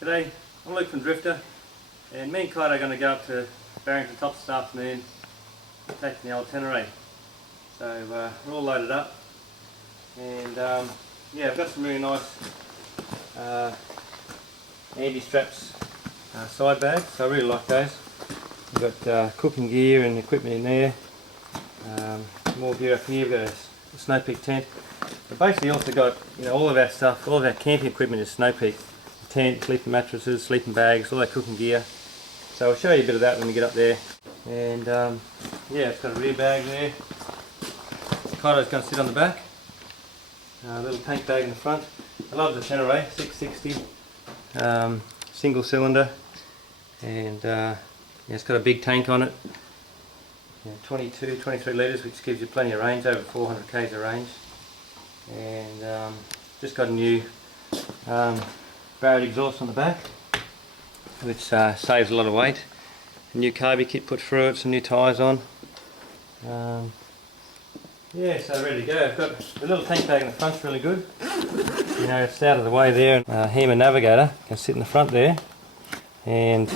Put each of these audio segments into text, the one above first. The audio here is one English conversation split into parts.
G'day, I'm Luke from Drifta, and me and Kaito are going to go up to Barrington Tops this afternoon taking the old Tenere. So we're all loaded up, and yeah, I've got some really nice anti-straps side bags, so I really like those. We've got cooking gear and equipment in there, more gear up here. We've got a snow peak tent. But basically also got, all of our stuff, all of our camping equipment is snow peak. Tent, sleeping mattresses, sleeping bags, all that cooking gear. So I'll show you a bit of that when we get up there. And yeah, it's got a rear bag there. Kaito's going to sit on the back. A little tank bag in the front. I love the Tenere 660 single cylinder, and yeah, it's got a big tank on it. 23 litres, which gives you plenty of range, over 400 k's of range. And just got a new Barrett exhaust on the back, which saves a lot of weight. A new carby kit put through it, some new tyres on. Yeah, so ready to go. I've got the little tank bag in the front's really good. It's out of the way there. Hammer navigator can sit in the front there, and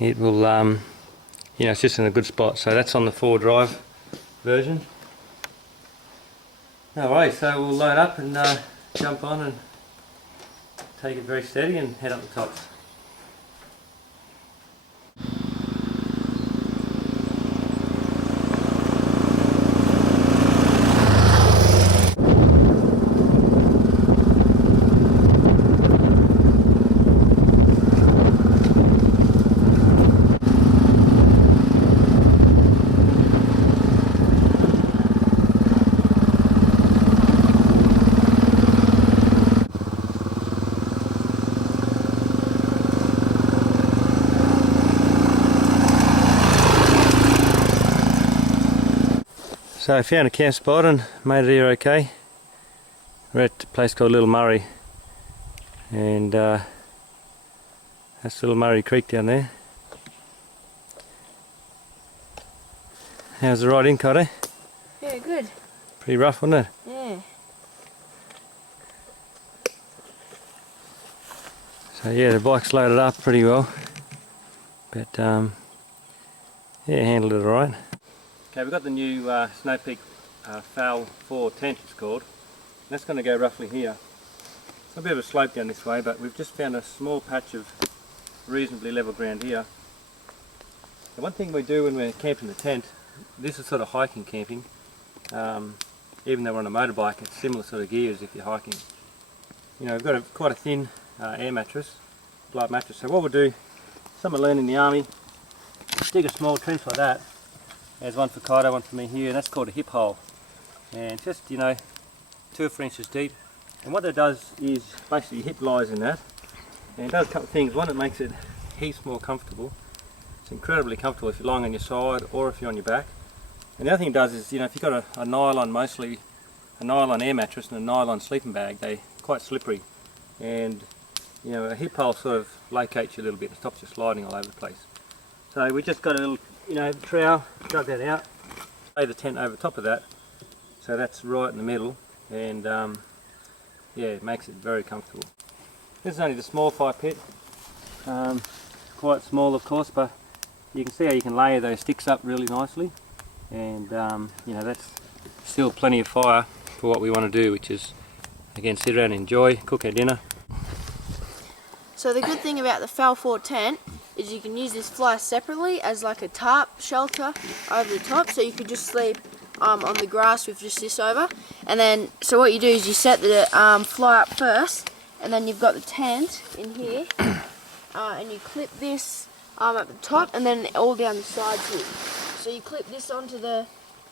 it will, it's just in a good spot. So that's on the 4-drive version. Alright, so we'll load up and jump on and take it very steady and head up the tops. So I found a camp spot and made it here okay. We're at a place called Little Murray, and that's Little Murray Creek down there. How's the ride in, Kaito? Yeah, good. Pretty rough, wasn't it? Yeah. So yeah, the bike's loaded up pretty well, but yeah, handled it alright. Okay, we've got the new Snow Peak Foul 4 tent, it's called. And that's going to go roughly here. It's a bit of a slope down this way, but we've just found a small patch of reasonably level ground here. The one thing we do when we're camping the tent, this is sort of hiking camping. Even though we're on a motorbike, it's similar sort of gear as if you're hiking. We've got quite a thin air mattress, light mattress. So what we'll do, something I learned in the army, dig a small trench like that. There's one for Kaito, one for me here, and that's called a hip hole. And just, 2 or 3 inches deep. And what that does is, basically your hip lies in that. And it does a couple of things. One, it makes it heaps more comfortable. It's incredibly comfortable if you're lying on your side or if you're on your back. And the other thing it does is, if you've got a nylon, mostly a nylon air mattress and a nylon sleeping bag, they're quite slippery. And, a hip hole sort of locates you a little bit and stops you sliding all over the place. So we just got a little trowel, drug that out, lay the tent over top of that, so that's right in the middle, and yeah, it makes it very comfortable. This is only the small fire pit, quite small of course, but you can see how you can layer those sticks up really nicely, and that's still plenty of fire for what we want to do, which is, again, sit around and enjoy, cook our dinner. So the good thing about the Foul 4 tent is you can use this fly separately as like a tarp shelter over the top, so you could just sleep on the grass with just this over. And then, so what you do is you set the fly up first, and then you've got the tent in here, and you clip this at the top and then all down the sides here. So you clip this onto the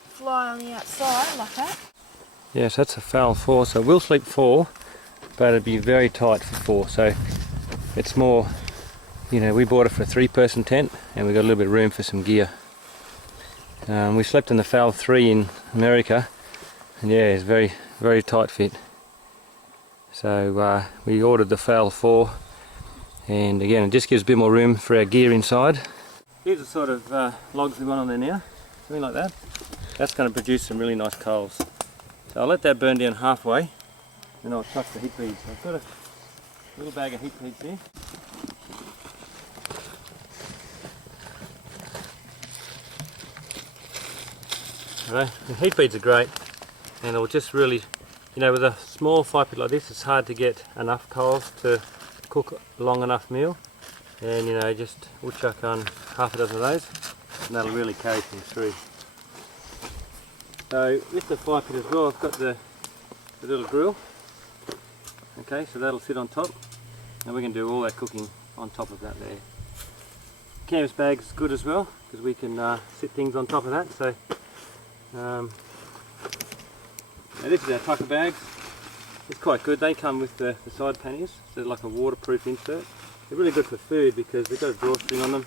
fly on the outside like that. Yes, that's a Foul 4, so we'll sleep 4, but it'd be very tight for 4, so it's more, we bought it for a 3-person tent, and we got a little bit of room for some gear. We slept in the Foul 3 in America, and yeah, it's very, very tight fit. So we ordered the Foul 4, and again, it just gives a bit more room for our gear inside. Here's the sort of logs we've got on there now, something like that. That's going to produce some really nice coals. So I'll let that burn down halfway, and I'll touch the heat beads. I've got little bag of heat beads here. Right, the heat beads are great, and it'll just really, you know, with a small fire pit like this, it's hard to get enough coals to cook a long enough meal. And you know, just we'll chuck on half a dozen of those, and that'll really carry things through. So with the fire pit as well, I've got the little grill. Okay, so that'll sit on top, and we can do all that cooking on top of that there. Canvas bag's good as well, because we can sit things on top of that. So now this is our tucker bags. It's quite good. They come with the side panniers, so they're like a waterproof insert. They're really good for food because they've got a drawstring on them.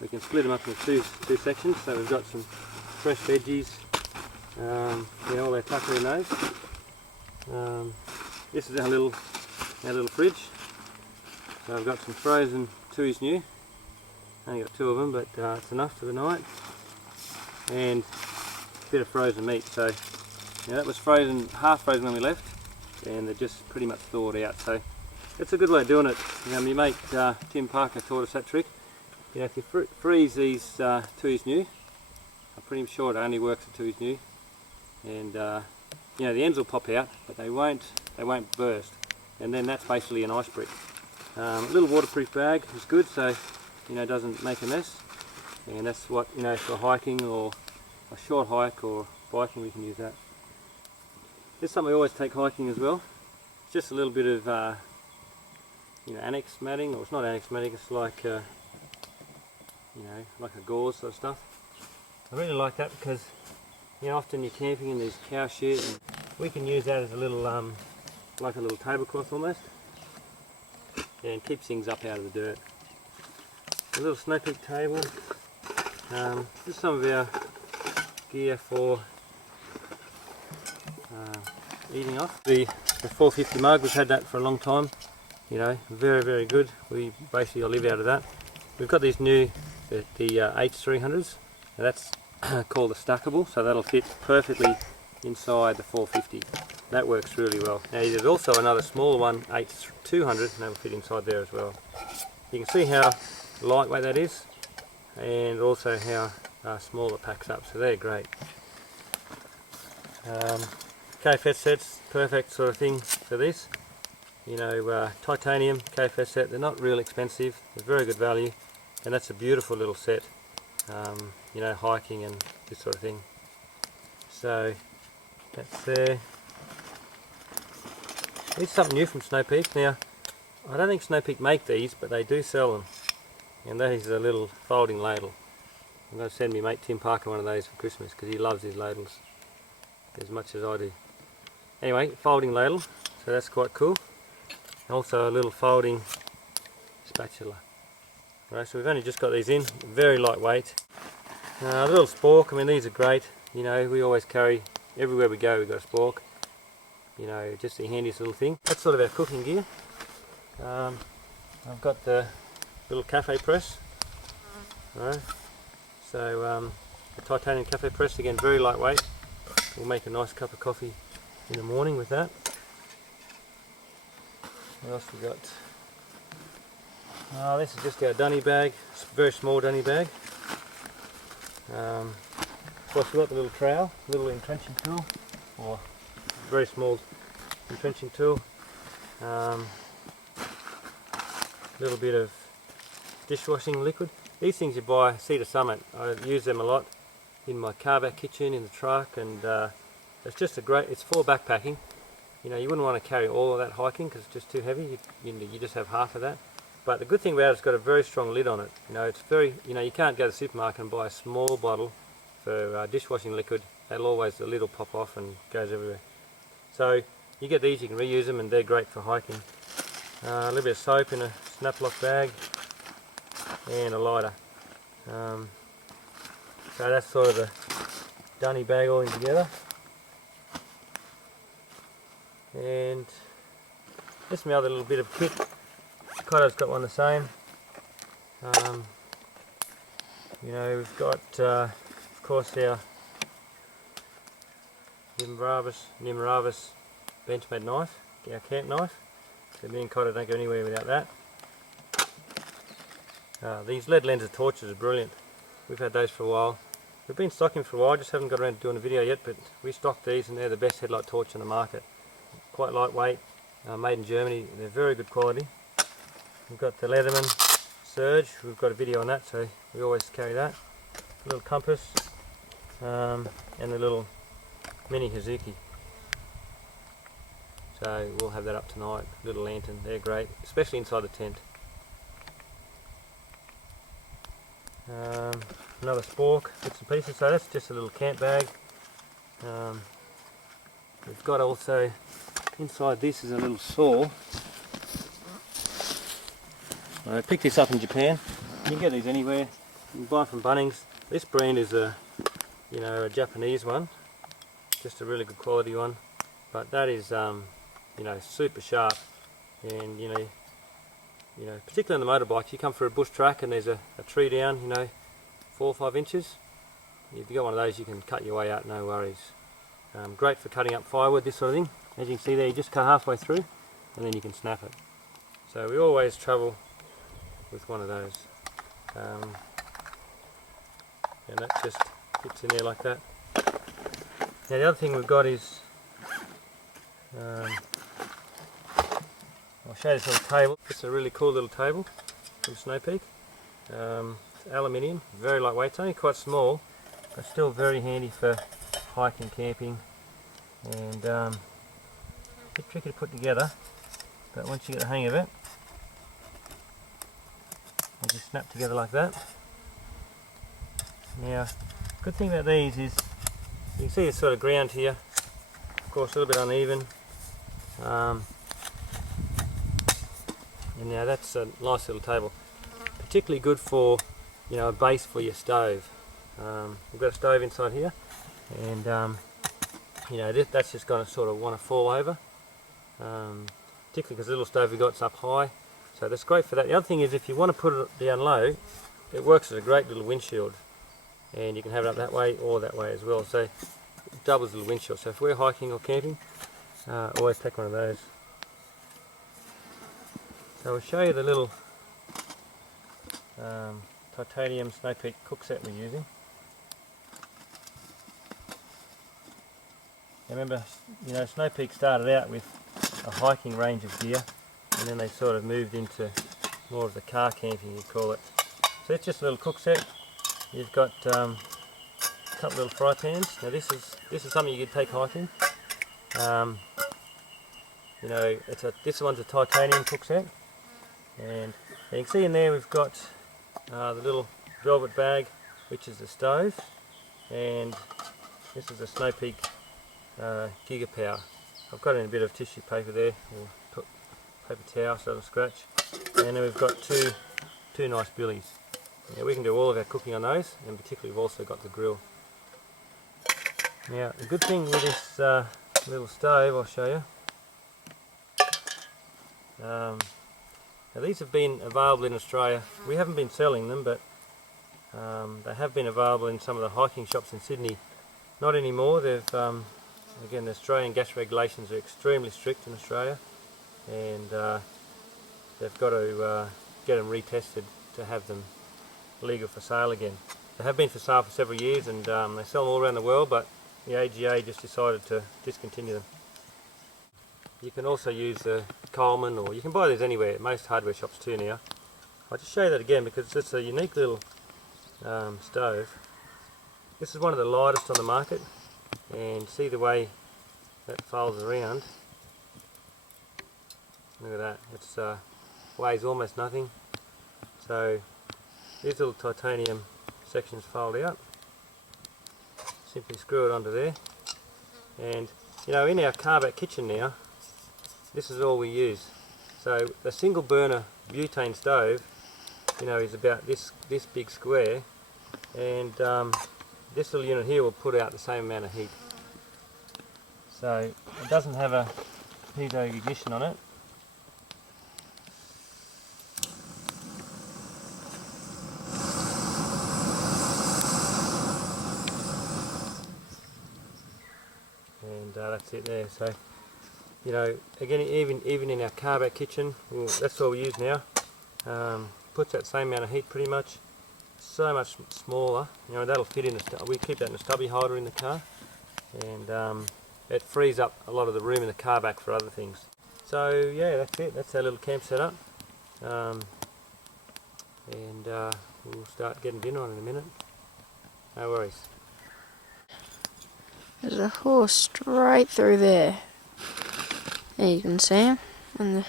We can split them up into two sections, so we've got some fresh veggies, you know, all our tucker in those. This is our little fridge. So I've got some frozen 2's new. Only got 2 of them, but it's enough for the night. And a bit of frozen meat. So you know, that was frozen, half frozen when we left, and they're just pretty much thawed out. So it's a good way of doing it. You know, my mate Tim Parker taught us that trick. You know, if you freeze these 2's new, I'm pretty sure it only works at 2's new, and you know, the ends will pop out, but they won't burst. And then that's basically an ice brick. A little waterproof bag is good, so you know, it doesn't make a mess. And that's what, you know, for hiking or a short hike or biking, we can use that. This is something we always take hiking as well. It's just a little bit of you know, annex matting, or it's not annex matting, it's like you know, like a gauze sort of stuff. I really like that because, you know, often you're camping in these cow shit, and we can use that as a little like a little tablecloth almost, and keeps things up out of the dirt. A little snow peak table. This is some of our gear for eating off. The 450 mug, we've had that for a long time. You know, very, very good. We basically live out of that. We've got these new, the H300s. Now that's called a stackable, so that'll fit perfectly inside the 450. That works really well. Now there's also another smaller one, H200, and that'll fit inside there as well. You can see how lightweight that is, and also how small it packs up, so they're great. KFS sets, perfect sort of thing for this. You know, titanium KFS set, they're not real expensive, they're very good value, and that's a beautiful little set, you know, hiking and this sort of thing. So that's there. This is something new from Snow Peak. Now, I don't think Snow Peak make these, but they do sell them, and that is a little folding ladle. I'm going to send me mate Tim Parker one of those for Christmas because he loves his ladles as much as I do. Anyway, folding ladle, so that's quite cool. Also a little folding spatula. Right, so we've only just got these in, very lightweight. A little spork, I mean, these are great. You know, we always carry, everywhere we go we've got a spork. You know, just the handiest little thing. That's sort of our cooking gear. I've got the little cafe press. Right. So the titanium cafe press, again very lightweight. We'll make a nice cup of coffee in the morning with that. What else we got? This is just our dunny bag, it's a very small dunny bag. Of course we've got the little trowel, little entrenching tool, or very small entrenching tool. Little bit of dishwashing liquid. These things you buy, Cedar Summit, I use them a lot in my carback kitchen, in the truck, and it's just a great, it's for backpacking. You know, you wouldn't want to carry all of that hiking because it's just too heavy. You just have half of that. But the good thing about it's got a very strong lid on it. You know, it's very, you know, you can't go to the supermarket and buy a small bottle for dishwashing liquid. That'll always, the lid will pop off and goes everywhere. So you get these, you can reuse them, and they're great for hiking. A little bit of soap in a snap lock bag, and a lighter. So that's sort of the dunny bag all in together. And just my other little bit of kit. Kaito's got one the same. You know, we've got of course our Nimravis Benchmade knife, our camp knife. So me and kaito don't go anywhere without that. These lead lenses torches are brilliant. We've had those for a while. We've been stocking for a while, just haven't got around to doing a video yet, but we stock these and they're the best headlight torch on the market. Quite lightweight, made in Germany, they're very good quality. We've got the Leatherman Surge, we've got a video on that, so we always carry that. A little compass, and the little mini Hazuki. So we'll have that up tonight. Little lantern, they're great, especially inside the tent. Another spork, bits and pieces, so that's just a little camp bag. We've got also, inside this is a little saw. I picked this up in Japan. You can get these anywhere. You can buy them from Bunnings. This brand is a Japanese one, just a really good quality one. But that is super sharp, and particularly on the motorbike, you come through a bush track and there's a tree down, 4 or 5 inches. If you got one of those, you can cut your way out, no worries. Great for cutting up firewood, this sort of thing. As you can see there, you just cut halfway through and then you can snap it. So we always travel with one of those. And that just fits in there like that. Now the other thing we've got is, I'll show you this little table. It's a really cool little table from Snow Peak. It's aluminium, very lightweight. It's only quite small, but still very handy for hiking, camping, and a bit tricky to put together. But once you get the hang of it, they just snap together like that. Now, good thing about these is you can see this sort of ground here. Of course, a little bit uneven. And now that's a nice little table, particularly good for a base for your stove. We've got a stove inside here, and that's just going to sort of want to fall over, particularly because the little stove we've got's up high, so that's great for that. The other thing is, if you want to put it down low, it works as a great little windshield, and you can have it up that way or that way as well, so it doubles the windshield. So if we're hiking or camping, always take one of those. So I'll show you the little titanium Snow Peak cook set we're using. Remember, Snow Peak started out with a hiking range of gear, and then they sort of moved into more of the car camping, you call it. So it's just a little cook set. You've got a couple little fry pans. Now this is something you could take hiking. This one's a titanium cook set, and you can see in there we've got the little velvet bag, which is the stove, and this is a Snow Peak Gigapower. I've got in a bit of tissue paper there, or put paper towel so it doesn't scratch, and then we've got two nice billies. Now we can do all of our cooking on those, and particularly we've also got the grill. Now the good thing with this little stove, I'll show you. Now these have been available in Australia. We haven't been selling them, but they have been available in some of the hiking shops in Sydney. Not anymore. Again, the Australian gas regulations are extremely strict in Australia, and they've got to get them retested to have them legal for sale again. They have been for sale for several years, and they sell them all around the world, but the AGA just decided to discontinue them. You can also use the Coleman, or you can buy these anywhere, at most hardware shops too now. I'll just show you that again because it's a unique little stove. This is one of the lightest on the market, and see the way that folds around. Look at that, it weighs almost nothing. So these little titanium sections fold out. Simply screw it onto there, and in our carback kitchen now, this is all we use. So the single burner butane stove, is about this big square, and this little unit here will put out the same amount of heat. So it doesn't have a piezo ignition on it. And that's it there. So you know, again, even in our carback kitchen, that's all we use now. Puts that same amount of heat pretty much. So much smaller, you know, that'll fit in the we keep that in the stubby holder in the car, and it frees up a lot of the room in the car back for other things. So yeah, that's it. That's our little camp setup, and we'll start getting dinner on in a minute. No worries. There's a horse straight through there. There you can see him, and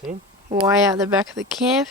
See him? way out the back of the camp.